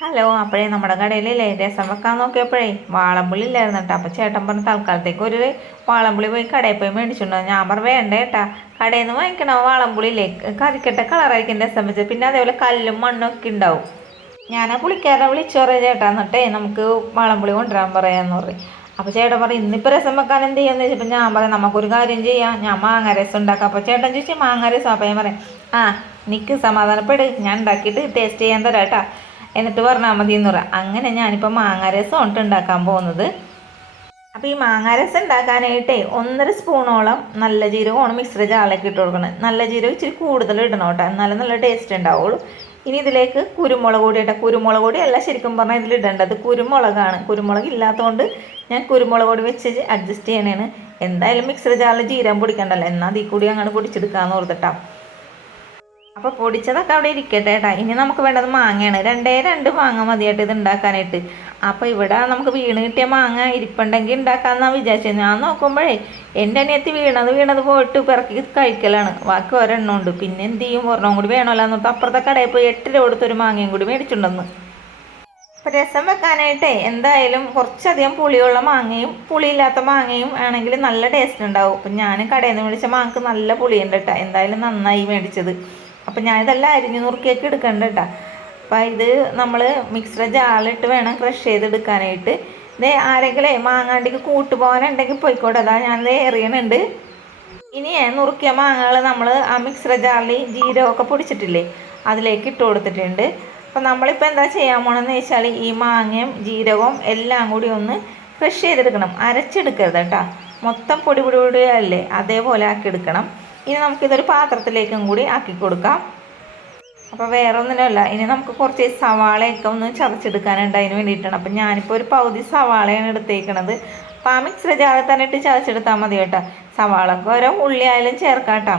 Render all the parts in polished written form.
Hello, അപ്പോഴേ നമ്മുടെ കടയിലല്ലേ രസം വെക്കാൻ നോക്കിയപ്പോഴേ വാളംപുളി ഇല്ലായിരുന്നു കേട്ടോ. അപ്പോൾ ചേട്ടൻ പറഞ്ഞ തൽക്കാലത്തേക്ക് ഒരു വാളംപുളി പോയി കടയിൽ പോയി മേടിച്ചിട്ടുണ്ടോ. ഞാൻ പറഞ്ഞു വേണ്ട കേട്ടാ, കടയിൽ നിന്ന് വാങ്ങിക്കണ വാളംപുളി ഇല്ലേ കരിക്കട്ട കളറായിരിക്കും രസം വെച്ചത്. പിന്നെ അതേപോലെ കല്ലും മണ്ണും ഒക്കെ ഉണ്ടാവും. ഞാൻ ആ പുളിക്കാരനെ വിളിച്ചു പറയാം ചേട്ടാ, എന്നിട്ടേ നമുക്ക് വാളംപുളി കൊണ്ടുവരാൻ പറയാമെന്ന് പറയും. അപ്പോൾ ചേട്ടൻ പറയും ഇന്നിപ്പോൾ രസം വെക്കാൻ എന്ത് ചെയ്യാന്ന് ചോദിച്ചപ്പോൾ ഞാൻ പറയാം നമുക്കൊരു കാര്യം ചെയ്യാം, ഞാൻ മാങ്ങ രസം ഉണ്ടാക്കാം. അപ്പോൾ ചേട്ടൻ ചോദിച്ചു മാങ്ങ രസം. അപ്പോൾ ഞാൻ പറയാം നിക്ക് സമാധാനപ്പെട്, ഞാൻ ഉണ്ടാക്കിയിട്ട് ടേസ്റ്റ് ചെയ്യാൻ തരാം കേട്ടാ, എന്നിട്ട് പറഞ്ഞാൽ മതി എന്ന് പറയാം. അങ്ങനെ ഞാനിപ്പോൾ മാങ്ങ രസം ഉണ്ട് ഉണ്ടാക്കാൻ പോകുന്നത്. അപ്പോൾ ഈ മാങ്ങ രസം ഉണ്ടാക്കാനായിട്ടേ 1.5 സ്പൂണോളം നല്ല ജീരകമാണ് മിക്സർ ജാറിലേക്ക് ഇട്ട് കൊടുക്കണം. നല്ല ജീരകം ഇച്ചിരി കൂടുതൽ ഇടണം കേട്ടോ, എന്നാലും നല്ല ടേസ്റ്റ് ഉണ്ടാവുള്ളൂ. ഇനി ഇതിലേക്ക് കുരുമുളക് പൊടി ഇട്ടാൽ, കുരുമുളക് പൊടി അല്ല ശരിക്കും പറഞ്ഞാൽ ഇതിൽ ഇടേണ്ടത് കുരുമുളകാണ്. കുരുമുളക് ഇല്ലാത്തതുകൊണ്ട് ഞാൻ കുരുമുളക് പൊടി വെച്ച് അഡ്ജസ്റ്റ് ചെയ്യണേണ്. എന്തായാലും മിക്സർ ജാറിൽ ജീരകം പൊടിക്കണ്ടല്ലോ, എന്നാൽ അതിൽ കൂടി അങ്ങനെ പൊടിച്ചെടുക്കാമെന്ന് ഓർത്തിട്ടാണ്. അപ്പോൾ പൊടിച്ചതൊക്കെ അവിടെ ഇരിക്കട്ടെ കേട്ടോ. ഇനി നമുക്ക് വേണ്ടത് മാങ്ങയാണ്. 2 മാങ്ങ മതിയായിട്ട് ഇത് ഉണ്ടാക്കാനായിട്ട്. അപ്പോൾ ഇവിടെ നമുക്ക് വീണ് കിട്ടിയ മാങ്ങ ഇരിപ്പുണ്ടെങ്കിൽ ഉണ്ടാക്കാമെന്നാണ് വിചാരിച്ചത്. ഞാൻ നോക്കുമ്പോഴേ എൻ്റെ അനിയത്തി വീണത് പോയിട്ട് പിറക്കി കഴിക്കലാണ്. ബാക്കി ഒരെണ്ണം ഉണ്ട്. പിന്നെ എന്ത് ചെയ്യും, ഒരെണ്ണം കൂടി വേണമല്ലോ എന്നിട്ട് അപ്പുറത്തെ കടയിൽ പോയി 8 രൂപ കൊടുത്തൊരു മാങ്ങയും കൂടി മേടിച്ചിട്ടുണ്ടെന്ന്. അപ്പോൾ രസം വെക്കാനായിട്ടേ എന്തായാലും കുറച്ചധികം പുളിയുള്ള മാങ്ങയും പുളിയില്ലാത്ത മാങ്ങയും ആണെങ്കിൽ നല്ല ടേസ്റ്റ് ഉണ്ടാവും. അപ്പം ഞാൻ കടയിൽ നിന്ന് മേടിച്ച മാങ്ങക്ക് നല്ല പുളിയുണ്ട് കേട്ടോ. എന്തായാലും നന്നായി മേടിച്ചത്. അപ്പം ഞാനിതെല്ലാം അരിഞ്ഞു നുറുക്കിയൊക്കെ എടുക്കണ്ട കേട്ടോ. അപ്പം ഇത് നമ്മൾ മിക്സർ ജാറിലിട്ട് വേണം ക്രഷ് ചെയ്തെടുക്കാനായിട്ട്. ഇത് ആരെങ്കിലും മാങ്ങാണ്ടിക്ക് കൂട്ടുപോകാനുണ്ടെങ്കിൽ പോയിക്കോട്ടെ, അതാ ഞാനത് എറിയണുണ്ട്. ഇനി നുറുക്കിയ മാങ്ങകൾ നമ്മൾ ആ മിക്സർ ജാറിൽ ജീരകമൊക്കെ പൊടിച്ചിട്ടില്ലേ അതിലേക്ക് ഇട്ട് കൊടുത്തിട്ടുണ്ട്. അപ്പം നമ്മളിപ്പോൾ എന്താ ചെയ്യാൻ പോകണമെന്ന് വെച്ചാൽ ഈ മാങ്ങയും ജീരകവും എല്ലാം കൂടി ഒന്ന് ക്രഷ് ചെയ്തെടുക്കണം. അരച്ചെടുക്കരുത് കേട്ടോ, മൊത്തം പൊടി പൊടി പൊടിയല്ലേ അതേപോലെ ആക്കി എടുക്കണം. ഇനി നമുക്കിതൊരു പാത്രത്തിലേക്കും കൂടി ആക്കി കൊടുക്കാം. അപ്പോൾ വേറെ ഒന്നിനല്ല, ഇനി നമുക്ക് കുറച്ച് സവാളയൊക്കെ ഒന്ന് ചതച്ചെടുക്കാനുണ്ട്, അതിന് വേണ്ടിയിട്ടാണ്. അപ്പം ഞാനിപ്പോൾ ഒരു പകുതി സവാളയാണ് എടുത്തേക്കണത്. അപ്പോൾ ആ മിക്സർ ജാറിൽ തന്നെ ഇട്ട് ചതച്ചെടുത്താൽ മതി കേട്ടോ. സവാളക്ക് ഓരോ ഉള്ളി ആയാലും ചേർക്കാം കേട്ടോ.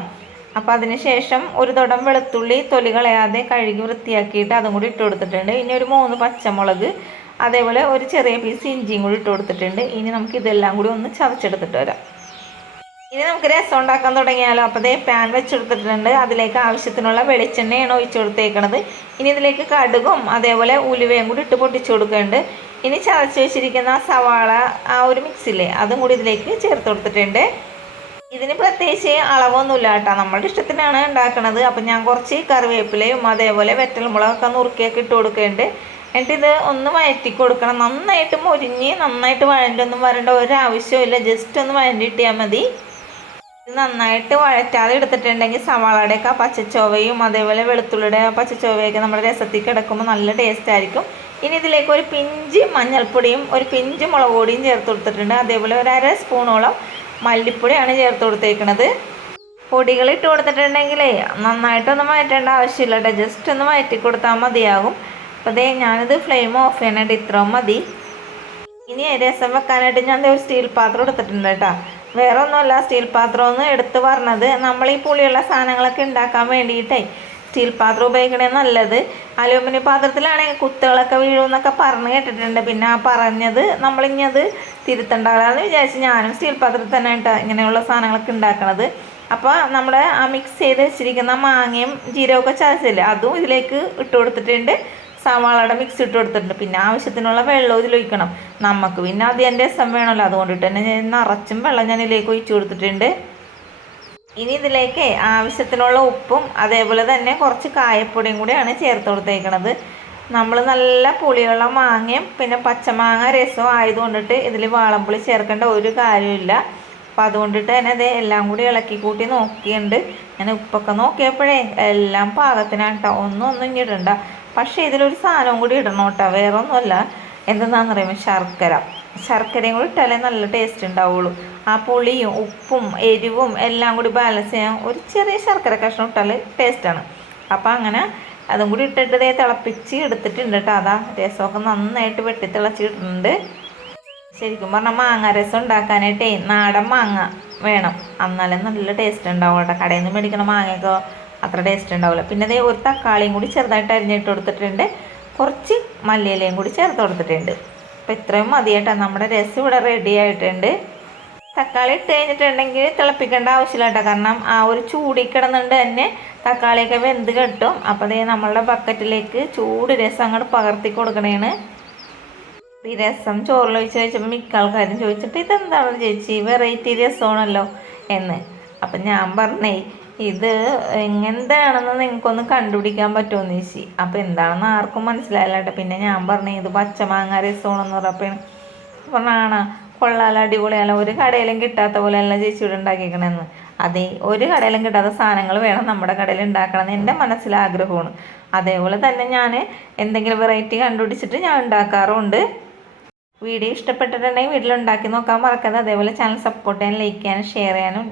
അപ്പോൾ അതിന് ശേഷം ഒരു തുടം വെളുത്തുള്ളി തൊലി കളയാതെ കഴുകി വൃത്തിയാക്കിയിട്ട് അതും കൂടി ഇട്ട് കൊടുത്തിട്ടുണ്ട്. ഇനി ഒരു 3 പച്ചമുളക്, അതേപോലെ ഒരു ചെറിയ പീസ് ഇഞ്ചിയും കൂടി ഇട്ട് കൊടുത്തിട്ടുണ്ട്. ഇനി നമുക്ക് ഇതെല്ലാം കൂടി ഒന്ന് ചതച്ചെടുത്തിട്ട് വരാം. ഇനി നമുക്ക് രസം ഉണ്ടാക്കാൻ തുടങ്ങിയാലോ. അപ്പോൾ ദേ പാൻ വെച്ചെടുത്തിട്ടുണ്ട്. അതിലേക്ക് ആവശ്യത്തിനുള്ള വെളിച്ചെണ്ണയാണ് ഒഴിച്ചു കൊടുത്തേക്കണത്. ഇനി ഇതിലേക്ക് കടുകും അതേപോലെ ഉലുവയും കൂടി ഇട്ട് പൊട്ടിച്ചു കൊടുക്കുന്നുണ്ട്. ഇനി ചതച്ച് വെച്ചിരിക്കുന്ന സവാള ആ ഒരു മിക്സില്ലേ അതും കൂടി ഇതിലേക്ക് ചേർത്ത് കൊടുത്തിട്ടുണ്ട്. ഇതിന് പ്രത്യേകിച്ച് അളവൊന്നുമില്ല കേട്ടോ, നമ്മുടെ ഇഷ്ടത്തിനാണ് ഉണ്ടാക്കുന്നത്. അപ്പം ഞാൻ കുറച്ച് കറിവേപ്പിലയും അതേപോലെ വെറ്റൽമുളകൊക്കെ നുറുക്കിയൊക്കെ ഇട്ട് കൊടുക്കുന്നുണ്ട്. എന്നിട്ട് ഇത് ഒന്ന് വഴറ്റി കൊടുക്കണം. നന്നായിട്ട് മൊരിഞ്ഞ് നന്നായിട്ട് വഴണ്ടൊന്നും വരേണ്ട ഒരാവശ്യമില്ല, ജസ്റ്റ് ഒന്ന് വഴണ്ടിയിട്ടിയാൽ മതി. ഇത് നന്നായിട്ട് വഴറ്റാതെ എടുത്തിട്ടുണ്ടെങ്കിൽ സവാളയുടെയൊക്കെ പച്ചച്ചോവയും അതേപോലെ വെളുത്തുള്ളിയുടെ പച്ചച്ചോവയൊക്കെ നമ്മുടെ രസത്തിൽ കിടക്കുമ്പോൾ നല്ല ടേസ്റ്റ് ആയിരിക്കും. ഇനി ഇതിലേക്ക് ഒരു പിഞ്ച് മഞ്ഞൾപ്പൊടിയും ഒരു പിഞ്ച് മുളക് പൊടിയും ചേർത്ത് കൊടുത്തിട്ടുണ്ട്. അതേപോലെ ഒരു 1/2 സ്പൂണോളം മല്ലിപ്പൊടിയാണ് ചേർത്ത് കൊടുത്തേക്കുന്നത്. പൊടികൾ ഇട്ട് കൊടുത്തിട്ടുണ്ടെങ്കിലേ നന്നായിട്ടൊന്നും വഴറ്റേണ്ട ആവശ്യമില്ല കേട്ടോ, ജസ്റ്റ് ഒന്ന് വഴറ്റി കൊടുത്താൽ മതിയാകും. അപ്പോൾ അതേ ഞാനിത് ഫ്ലെയിം ഓഫ് ചെയ്യാനായിട്ട് ഇത്രയും മതി. ഇനി രസം വെക്കാനായിട്ട് ഞാൻ ഒരു സ്റ്റീൽ പാത്രം എടുത്തിട്ടുണ്ട് കേട്ടോ. വേറെ ഒന്നുമല്ല, സ്റ്റീൽ പാത്രം ഒന്ന് എടുത്ത് പറഞ്ഞത് നമ്മൾ ഈ പുളിയുള്ള സാധനങ്ങളൊക്കെ ഉണ്ടാക്കാൻ വേണ്ടിയിട്ടേ സ്റ്റീൽ പാത്രം ഉപയോഗിക്കണേ നല്ലത്. അലൂമിനിയം പാത്രത്തിലാണെങ്കിൽ കുത്തുകളൊക്കെ വീഴുമെന്നൊക്കെ പറഞ്ഞ് കേട്ടിട്ടുണ്ട്. പിന്നെ ആ പറഞ്ഞത് നമ്മളിനി അത് തിരുത്തണ്ടാകാന്ന് വിചാരിച്ച് ഞാനും സ്റ്റീൽ പാത്രത്തിൽ തന്നെ കേട്ടോ ഇങ്ങനെയുള്ള സാധനങ്ങളൊക്കെ ഉണ്ടാക്കണത്. അപ്പോൾ നമ്മുടെ ആ മിക്സ് ചെയ്ത് വെച്ചിരിക്കുന്ന മാങ്ങയും ജീരകമൊക്കെ ചതച്ചില്ലേ അതും ഇതിലേക്ക് ഇട്ട് കൊടുത്തിട്ടുണ്ട്. സവാളയുടെ മിക്സ് ഇട്ട് കൊടുത്തിട്ടുണ്ട്. പിന്നെ ആവശ്യത്തിനുള്ള വെള്ളം ഇതിലൊഴിക്കണം. നമുക്ക് പിന്നെ അധികം രസം വേണമല്ലോ, അതുകൊണ്ടിട്ട് തന്നെ ഞാൻ നിറച്ചും വെള്ളം ഞാൻ ഇതിലേക്ക് ഒഴിച്ചു കൊടുത്തിട്ടുണ്ട്. ഇനി ഇതിലേക്ക് ആവശ്യത്തിനുള്ള ഉപ്പും അതേപോലെ തന്നെ കുറച്ച് കായപ്പൊടിയും കൂടിയാണ് ചേർത്ത് കൊടുത്തേക്കണത്. നമ്മൾ നല്ല പുളിയുള്ള മാങ്ങയും പിന്നെ പച്ചമാങ്ങ രസവും ആയതുകൊണ്ടിട്ട് ഇതിൽ വാളംപുളി ചേർക്കേണ്ട ഒരു കാര്യമില്ല. അപ്പോൾ അതുകൊണ്ടിട്ട് തന്നെ ഇത് എല്ലാം കൂടി ഇളക്കി കൂട്ടി നോക്കിയിട്ടുണ്ട്. ഞാൻ ഉപ്പൊക്കെ നോക്കിയപ്പോഴേ എല്ലാം പാകത്തിനാണ് കേട്ടോ, ഒന്നും ഇടണ്ട. പക്ഷേ ഇതിലൊരു സാധനവും കൂടി ഇടണം കേട്ടോ, വേറെ ഒന്നുമല്ല. എന്തെന്നാന്ന് പറയുമ്പോൾ ശർക്കരയും കൂടി ഇട്ടാലേ നല്ല ടേസ്റ്റ് ഉണ്ടാവുള്ളൂ. ആ പുളിയും ഉപ്പും എരിവും എല്ലാം കൂടി ബാലൻസ് ചെയ്യാൻ ഒരു ചെറിയ ശർക്കര കഷ്ണം ഇട്ടാൽ ടേസ്റ്റാണ്. അപ്പോൾ അങ്ങനെ അതും കൂടി ഇട്ടിട്ട് ഇതേ തിളപ്പിച്ച് എടുത്തിട്ടുണ്ട് കേട്ടോ. അതാ രസമൊക്കെ നന്നായിട്ട് വെട്ടി തിളച്ചിട്ടുണ്ട്. ശരിക്കും പറഞ്ഞാൽ മാങ്ങ രസം ഉണ്ടാക്കാനായിട്ടേ നാടൻ മാങ്ങ വേണം, എന്നാലും നല്ല ടേസ്റ്റ് ഉണ്ടാവും കേട്ടോ. കടയിൽ നിന്ന് മേടിക്കണ മാങ്ങയൊക്കെ അത്ര ടേസ്റ്റ് ഉണ്ടാവില്ല. പിന്നെ അതേ ഒരു തക്കാളിയും കൂടി ചെറുതായിട്ട് അരിഞ്ഞിട്ട് കൊടുത്തിട്ടുണ്ട്. കുറച്ച് മല്ലിയിലയും കൂടി ചേർത്ത് കൊടുത്തിട്ടുണ്ട്. അപ്പോൾ ഇത്രയും മതി കേട്ടോ, നമ്മുടെ രസം ഇവിടെ റെഡി ആയിട്ടുണ്ട്. തക്കാളി ഇട്ട് കഴിഞ്ഞിട്ടുണ്ടെങ്കിൽ തിളപ്പിക്കേണ്ട ആവശ്യമില്ല കേട്ടോ. കാരണം ആ ഒരു ചൂടി കിടന്നുകൊണ്ട് തന്നെ തക്കാളിയൊക്കെ വെന്ത് കെട്ടും. അപ്പോൾ അതേ നമ്മളുടെ ബക്കറ്റിലേക്ക് ചൂട് രസം അങ്ങോട്ട് പകർത്തി കൊടുക്കണേണ്. ഈ രസം ചോറിലൊഴിച്ച് കഴിച്ചപ്പോൾ മിക്ക ആൾക്കാരും ചോദിച്ചിട്ട് ഇതെന്താണ് ചേച്ചി വെറൈറ്റി രസമാണല്ലോ എന്ന്. അപ്പം ഞാൻ പറഞ്ഞേ ഇത് എങ്ങനത്തെയാണെന്ന് നിങ്ങൾക്കൊന്ന് കണ്ടുപിടിക്കാൻ പറ്റുമെന്ന് ചോദിച്ചു. അപ്പോൾ എന്താണെന്ന് ആർക്കും മനസ്സിലായില്ല കേട്ടോ. പിന്നെ ഞാൻ പറഞ്ഞേ ഇത് പച്ചമാങ്ങ രസമാണെന്ന് പറഞ്ഞപ്പോൾ പറഞ്ഞാണ് കൊള്ളാലോ അടിപൊളിയാലോ, ഒരു കടയിലും കിട്ടാത്ത പോലെയല്ല ചേച്ചി ഇവിടെ ഉണ്ടാക്കിക്കണമെന്ന്. അതെ, ഒരു കടയിലും കിട്ടാത്ത സാധനങ്ങൾ വേണം നമ്മുടെ കടയിൽ ഉണ്ടാക്കണം എന്ന് എൻ്റെ മനസ്സിൽ ആഗ്രഹമാണ്. അതേപോലെ തന്നെ ഞാൻ എന്തെങ്കിലും വെറൈറ്റി കണ്ടുപിടിച്ചിട്ട് ഞാൻ ഉണ്ടാക്കാറുമുണ്ട്. വീഡിയോ ഇഷ്ടപ്പെട്ടിട്ടുണ്ടെങ്കിൽ വീട്ടിലുണ്ടാക്കി നോക്കാൻ മറക്കരുത്. അതേപോലെ ചാനൽ സപ്പോർട്ട് ചെയ്യാനും ലൈക്ക് ചെയ്യാനും ഷെയർ ചെയ്യാനും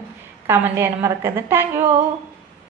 കമൻറ്റ് ചെയ്യാനും മറക്കരുത്. Thank you.